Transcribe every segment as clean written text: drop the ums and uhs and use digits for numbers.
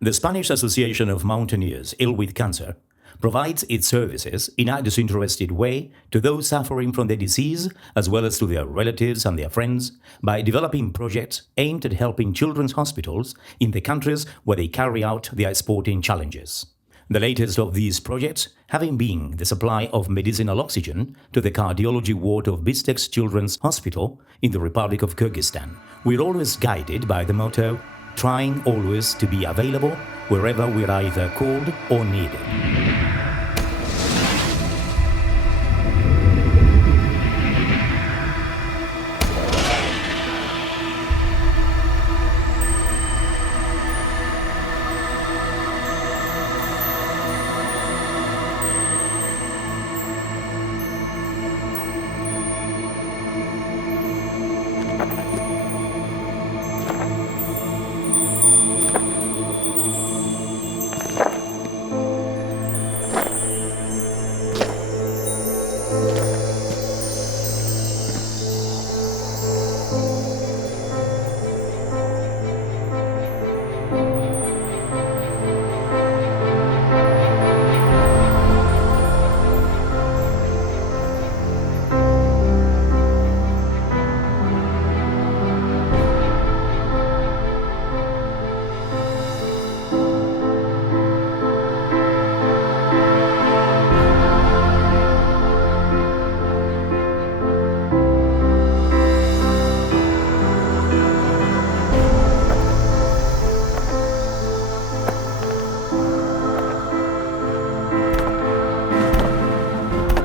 The Spanish Association of Mountaineers ill with cancer provides its services in a disinterested way to those suffering from the disease as well as to their relatives and their friends by developing projects aimed at helping children's hospitals in the countries where they carry out their sporting challenges. The latest of these projects having been the supply of medicinal oxygen to the cardiology ward of Bistex Children's Hospital in the Republic of Kyrgyzstan. We're always guided by the motto, trying always to be available wherever we're either called or needed.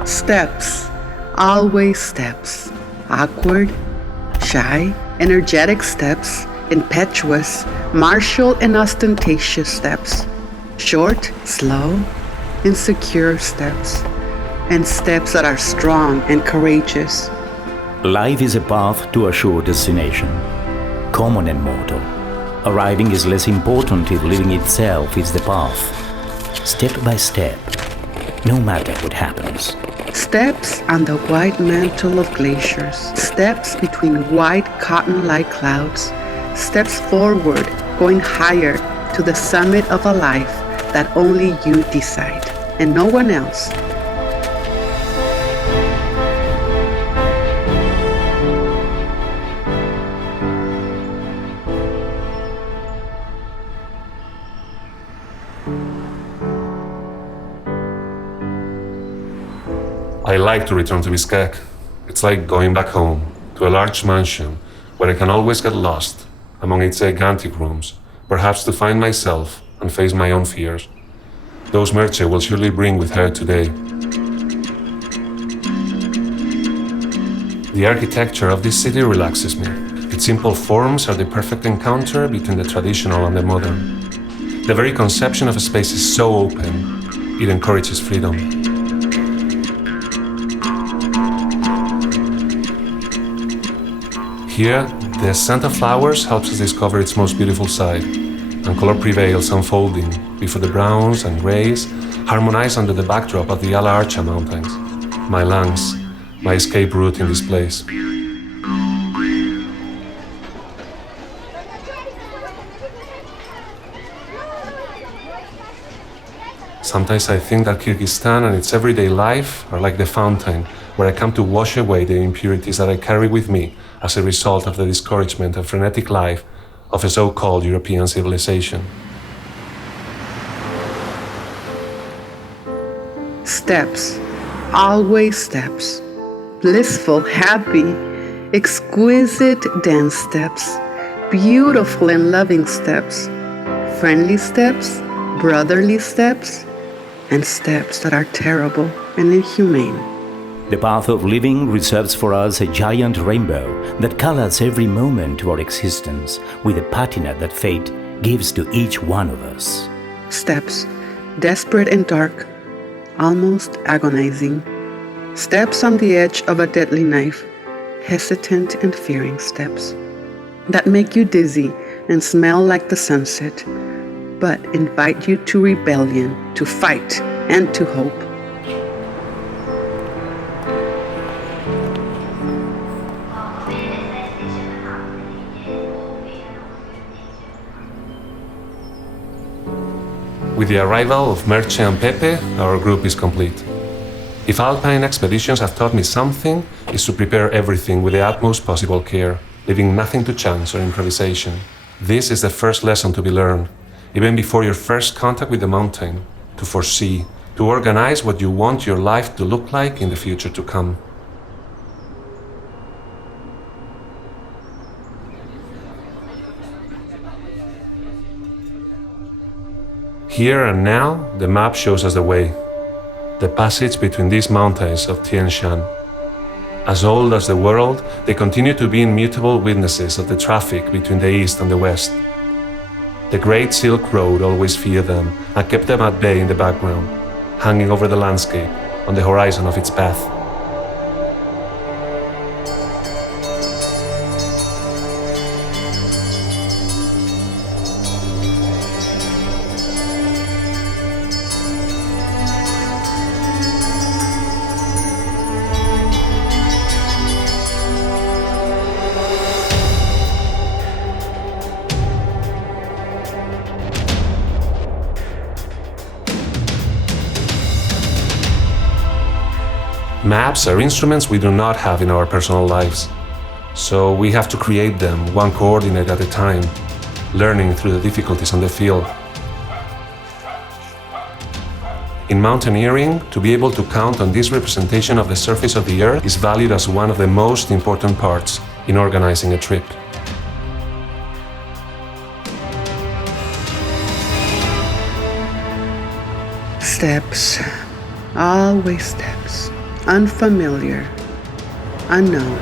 Steps, always steps. Awkward, shy, energetic steps, impetuous, martial and ostentatious steps. Short, slow, insecure steps. And steps that are strong and courageous. Life is a path to a sure destination, common and mortal. Arriving is less important if living itself is the path. Step by step, no matter what happens. Steps on the white mantle of glaciers, steps between white cotton-like clouds, steps forward, going higher to the summit of a life that only you decide, and no one else. I like to return to Bishkek. It's like going back home, to a large mansion where I can always get lost among its gigantic rooms, perhaps to find myself and face my own fears. Those Merche will surely bring with her today. The architecture of this city relaxes me. Its simple forms are the perfect encounter between the traditional and the modern. The very conception of a space is so open, it encourages freedom. Here, the scent of flowers helps us discover its most beautiful side, and color prevails unfolding before the browns and grays harmonize under the backdrop of the Ala Archa Mountains, my lungs, my escape route in this place. Sometimes I think that Kyrgyzstan and its everyday life are like the fountain where I come to wash away the impurities that I carry with me as a result of the discouragement and frenetic life of a so-called European civilization. Steps, always steps. Blissful, happy, exquisite dance steps. Beautiful and loving steps. Friendly steps, brotherly steps, and steps that are terrible and inhumane. The path of living reserves for us a giant rainbow that colors every moment of our existence with a patina that fate gives to each one of us. Steps, desperate and dark, almost agonizing. Steps on the edge of a deadly knife, hesitant and fearing steps that make you dizzy and smell like the sunset, but invite you to rebellion, to fight, and to hope. With the arrival of Merche and Pepe, our group is complete. If alpine expeditions have taught me something, is to prepare everything with the utmost possible care, leaving nothing to chance or improvisation. This is the first lesson to be learned, even before your first contact with the mountain, to foresee, to organize what you want your life to look like in the future to come. Here and now, the map shows us the way. The passage between these mountains of Tien Shan. As old as the world, they continue to be immutable witnesses of the traffic between the East and the West. The Great Silk Road always feared them and kept them at bay in the background, hanging over the landscape on the horizon of its path. Maps are instruments we do not have in our personal lives, so we have to create them one coordinate at a time, learning through the difficulties on the field. In mountaineering, to be able to count on this representation of the surface of the Earth is valued as one of the most important parts in organizing a trip. Steps, always steps. Unfamiliar, unknown,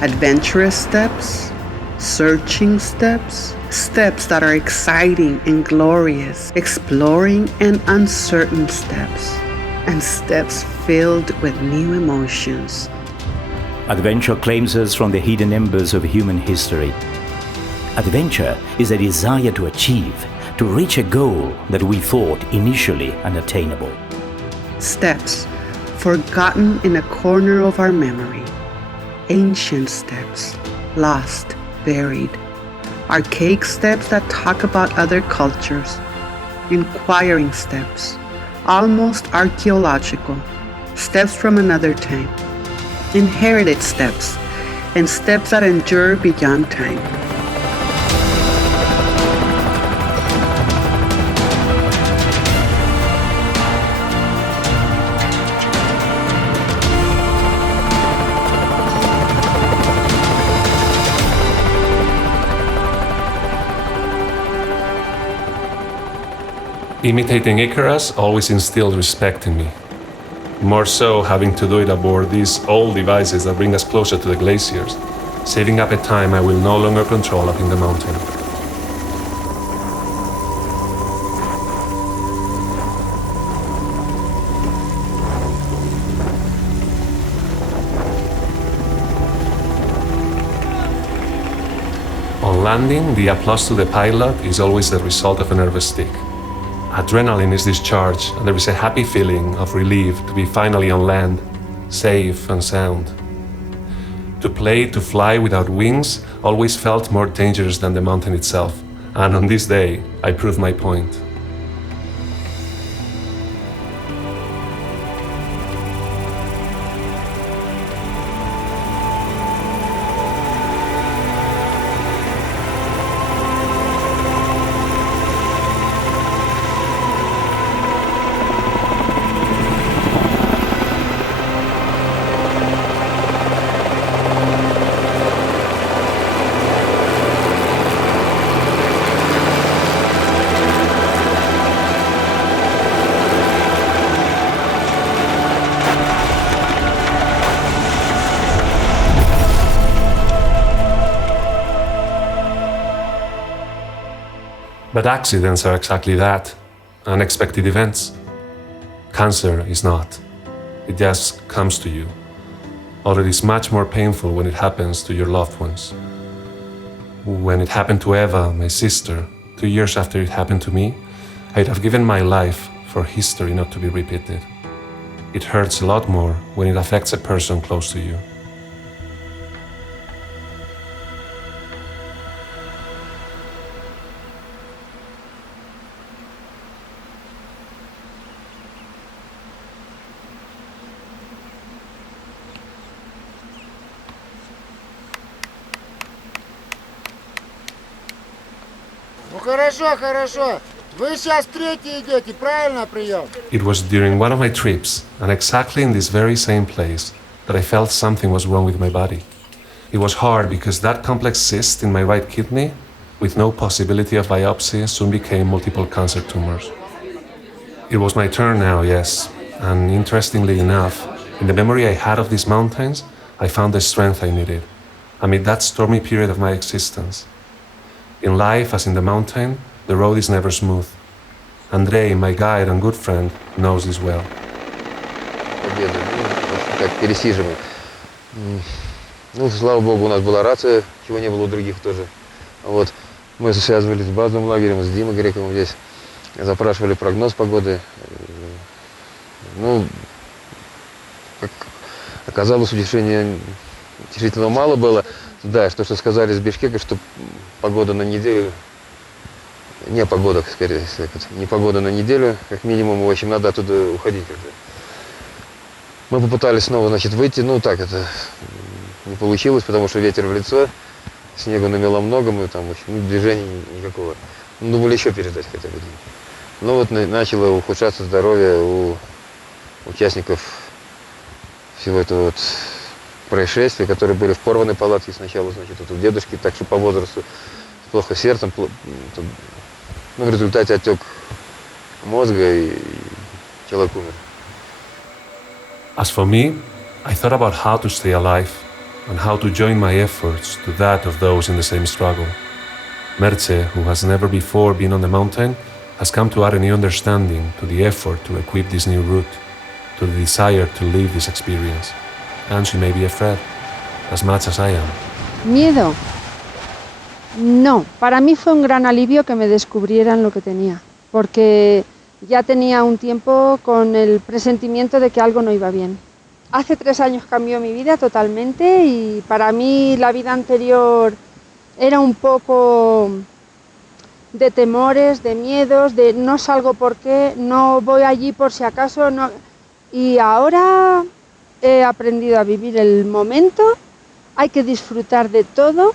adventurous steps, searching steps, steps that are exciting and glorious, exploring and uncertain steps, and steps filled with new emotions. Adventure claims us from the hidden embers of human history. Adventure is a desire to achieve, to reach a goal that we thought initially unattainable. Steps forgotten in a corner of our memory. Ancient steps, lost, buried. Archaic steps that talk about other cultures. Inquiring steps, almost archaeological. Steps from another time. Inherited steps, and steps that endure beyond time. Imitating Icarus always instilled respect in me. More so having to do it aboard these old devices that bring us closer to the glaciers, saving up a time I will no longer control up in the mountain. On landing, the applause to the pilot is always the result of a nervous tick. Adrenaline is discharged, and there is a happy feeling of relief to be finally on land, safe and sound. To fly without wings always felt more dangerous than the mountain itself, and on this day, I proved my point. But accidents are exactly that, unexpected events. Cancer is not. It just comes to you. Or it is much more painful when it happens to your loved ones. When it happened to Eva, my sister, 2 years after it happened to me, I'd have given my life for history not to be repeated. It hurts a lot more when it affects a person close to you. хорошо, хорошо. Вы сейчас третий идете, правильно, прием? It was during one of my trips, and exactly in this very same place, that I felt something was wrong with my body. It was hard because that complex cyst in my right kidney, with no possibility of biopsy, soon became multiple cancer tumors. It was my turn now, yes, and interestingly enough, in the memory I had of these mountains, I found the strength I needed, amid that stormy period of my existence. In life, as in the mountain, the road is never smooth. Andrei, my guide and good friend, knows this well. Победа, как пересиживаем. Ну, слава богу, у нас была рация, чего не было у других тоже. Вот. Мы связывались с базовым лагерем, с Димой Грековым здесь, запрашивали прогноз погоды. Ну, как оказалось, утешения действительно мало было. Да, что сказали из Бишкека, что погода на неделю, не погода, скорее, не погода на неделю, как минимум, в общем, надо оттуда уходить как-то. Мы попытались снова, значит, выйти, ну так это не получилось, потому что ветер в лицо, снега намело много, мы там, в общем, движения никакого. Ну, думали еще переждать хотя бы день. Ну вот начало ухудшаться здоровье у участников всего этого вот происшествия, которые были в порванной палатке сначала, значит, вот у дедушки, так что по возрасту плохо сердцем, ну, в результате отек мозга и человек умер. As for me, I thought about how to stay alive and how to join my efforts to that of those in the same struggle. Merce, who has never before been on the mountain, has come to add a new understanding to the effort to equip this new route, to the desire to live this experience. And she may be afraid, as much as I am. ¿Miedo? No, para mí fue un gran alivio que me descubrieran lo que tenía, porque ya tenía un tiempo con el presentimiento de que algo no iba bien. Hace 3 años cambió mi vida totalmente y para mí la vida anterior era un poco de temores, de miedos, de no salgo porque, no voy allí por si acaso, no. Y ahora he aprendido a vivir el momento, hay que disfrutar de todo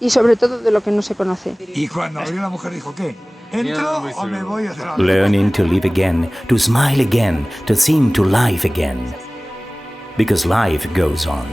y sobre todo de lo que no se conoce. Y cuando abrió la mujer dijo, ¿qué? ¿Entro o me voy a otra vez? Learning to live again, to smile again, to seem to life again. Because life goes on.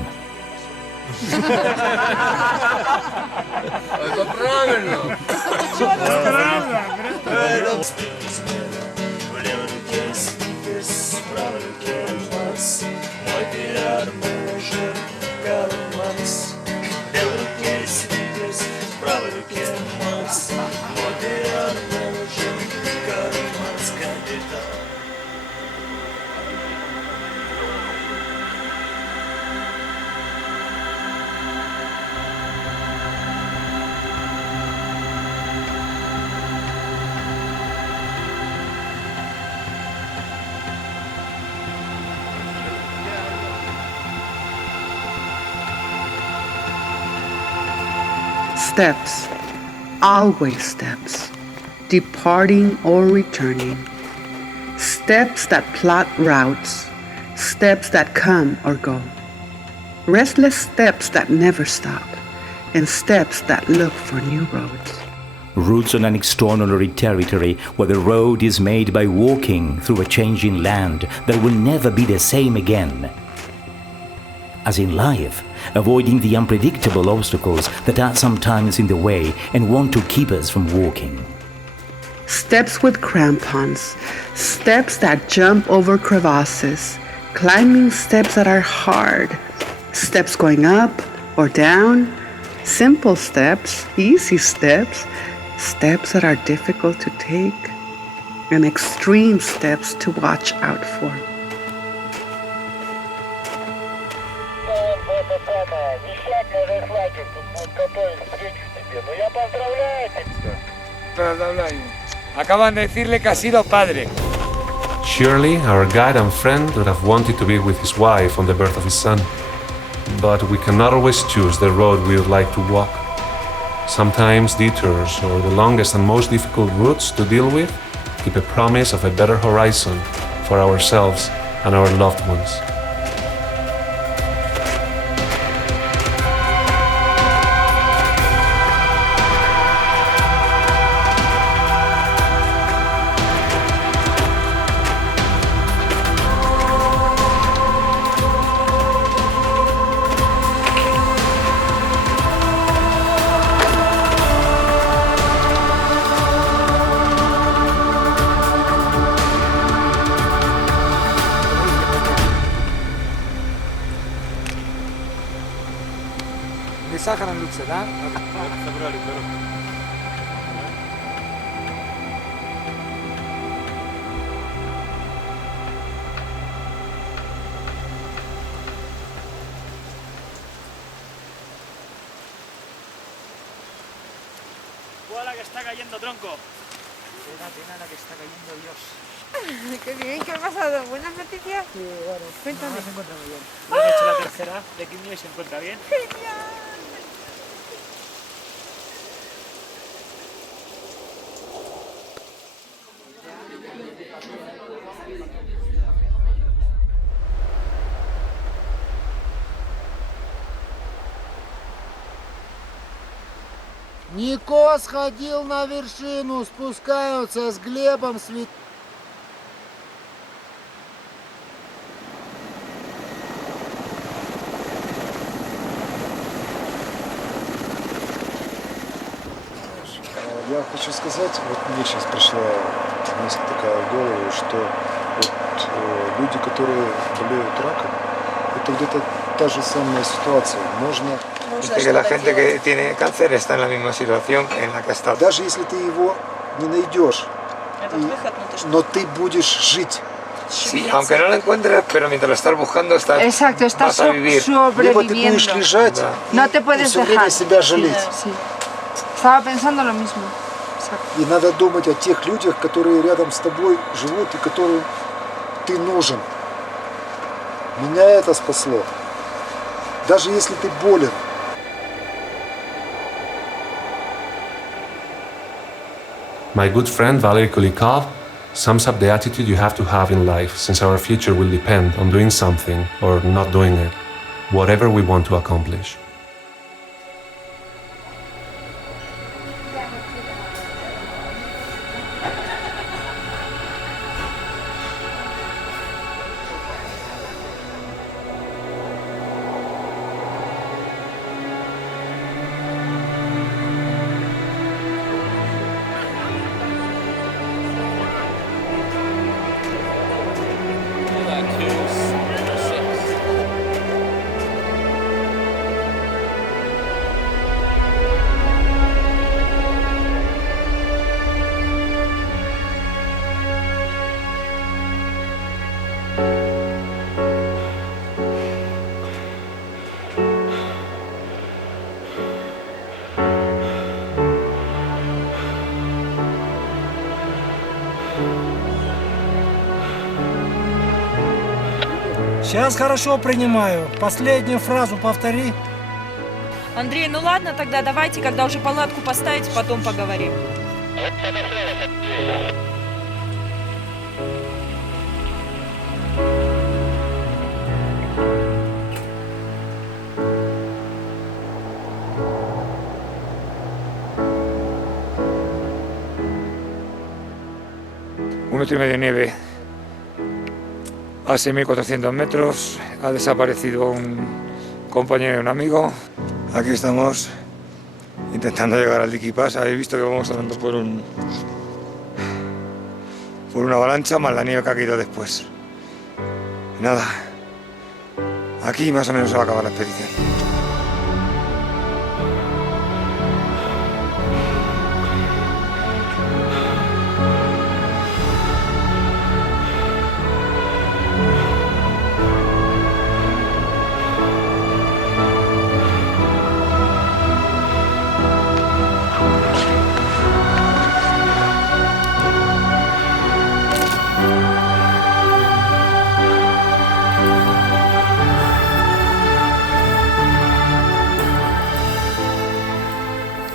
Steps, always steps, departing or returning. Steps that plot routes, steps that come or go. Restless steps that never stop, and steps that look for new roads. Roots on an extraordinary territory where the road is made by walking through a changing land that will never be the same again. As in life, avoiding the unpredictable obstacles that are sometimes in the way and want to keep us from walking. Steps with crampons, steps that jump over crevasses, climbing steps that are hard, steps going up or down, simple steps, easy steps, steps that are difficult to take, and extreme steps to watch out for. Acaban de decirle que ha sido padre. Surely, our guide and friend would have wanted to be with his wife on the birth of his son. But we cannot always choose the road we would like to walk. Sometimes detours or the longest and most difficult routes to deal with keep a promise of a better horizon for ourselves and our loved ones. Saharan looks at that. ¡Hola, que está cayendo, tronco! Pena la que está cayendo, Dios. Qué bien, ¿qué ha pasado? ¿Buenas noticias? Sí, bueno, Cuéntame. se encuentra muy bien. Le han hecho la tercera de quimio y se encuentra bien. ¡Genial! Нико сходил на вершину, спускаются с Глебом, Я хочу сказать, вот мне сейчас пришла мысль такая в голову, что вот люди, которые болеют раком, это где-то та же самая ситуация. Можно... Dice que la gente que tiene cáncer está en la misma situación en la que está. Даже если ты его не найдешь, но ты будешь жить. Sí, aunque no lo encuentres, pero mientras lo estás buscando, Exacto, estás vas a vivir. Либо ты sobreviviendo. будешь лежать No te и puedes все время dejar. себя жалеть. Sí. Estaba pensando lo mismo. Exacto. И надо думать о тех людях, которые рядом с тобой живут и которым ты нужен. Меня это спасло. Даже если ты болен. My good friend Valery Kulikov sums up the attitude you have to have in life, since our future will depend on doing something or not doing it, whatever we want to accomplish. Сейчас хорошо принимаю. Последнюю фразу повтори. Андрей, ну ладно, тогда давайте, когда уже палатку поставить, потом поговорим. Un metro y medio de nieve a 6.400 metros. Ha desaparecido un compañero y un amigo. Aquí estamos intentando llegar al Diqui Pass. Habéis visto que vamos andando por una avalancha más la nieve que ha caído después. Y nada, aquí más o menos se va a acabar la expedición.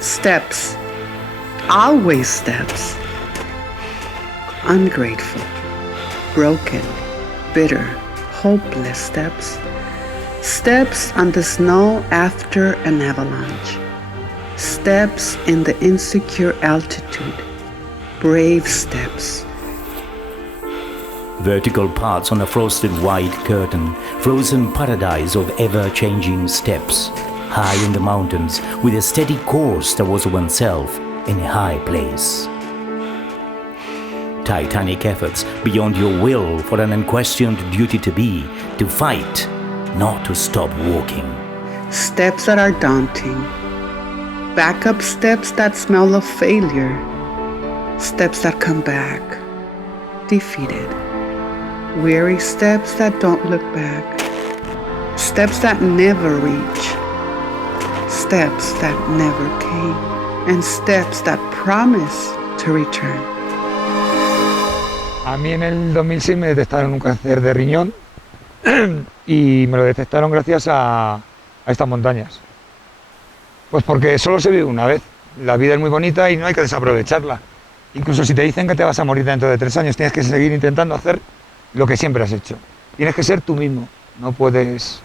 Steps. Always steps. Ungrateful, broken, bitter, hopeless steps. Steps on the snow after an avalanche. Steps in the insecure altitude. Brave steps. Vertical paths on a frosted white curtain, frozen paradise of ever-changing steps. High in the mountains, with a steady course towards oneself in a high place. Titanic efforts beyond your will for an unquestioned duty to be, to fight, not to stop walking. Steps that are daunting. Backup steps that smell of failure. Steps that come back, defeated. Weary steps that don't look back. Steps that never reach. Steps that never came. And steps that promise to return. A mí en el 2006 me detectaron un cáncer de riñón y me lo detectaron gracias a estas montañas. Pues porque solo se vive una vez. La vida es muy bonita y no hay que desaprovecharla. Incluso si te dicen que te vas a morir dentro de 3 años, tienes que seguir intentando hacer lo que siempre has hecho. Tienes que ser tú mismo. No puedes...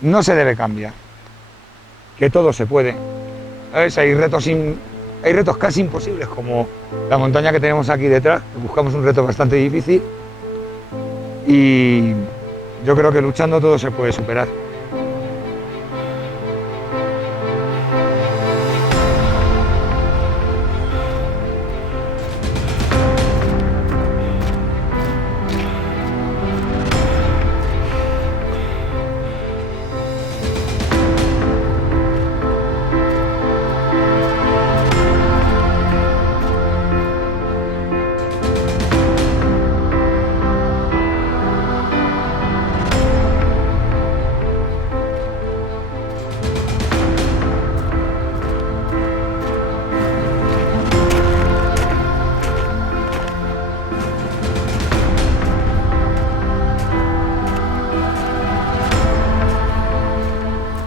No se debe cambiar. Que todo se puede. ¿Sabes? Hay retos casi imposibles, como la montaña que tenemos aquí detrás, que buscamos un reto bastante difícil. Y yo creo que luchando todo se puede superar.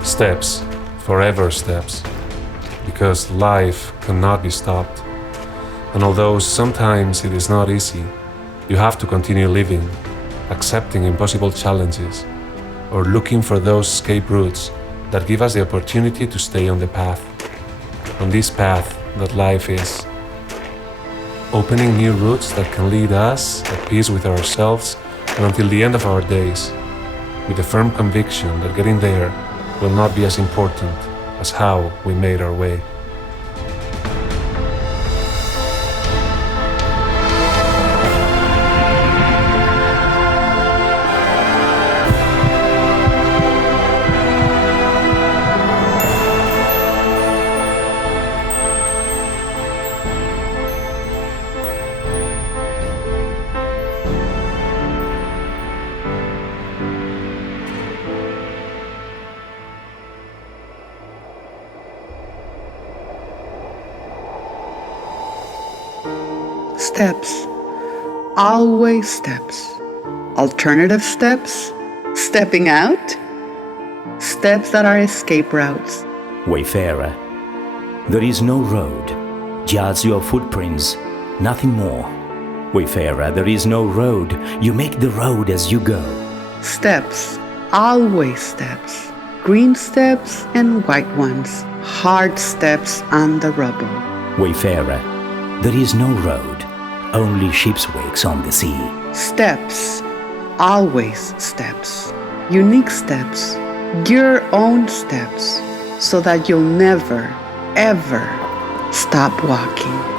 Steps, forever steps, because life cannot be stopped. And although sometimes it is not easy, you have to continue living, accepting impossible challenges, or looking for those escape routes that give us the opportunity to stay on the path. On this path that life is. Opening new routes that can lead us at peace with ourselves and until the end of our days, with the firm conviction that getting there will not be as important as how we made our way. Steps. Always steps. Alternative steps. Stepping out. Steps that are escape routes. Wayfarer, there is no road, just your footprints, nothing more. Wayfarer, there is no road, you make the road as you go. Steps. Always steps. Green steps and white ones. Hard steps on the rubble. Wayfarer, there is no road, only ship's wakes on the sea. Steps. Always steps. Unique steps. Your own steps. So that you'll never, ever stop walking.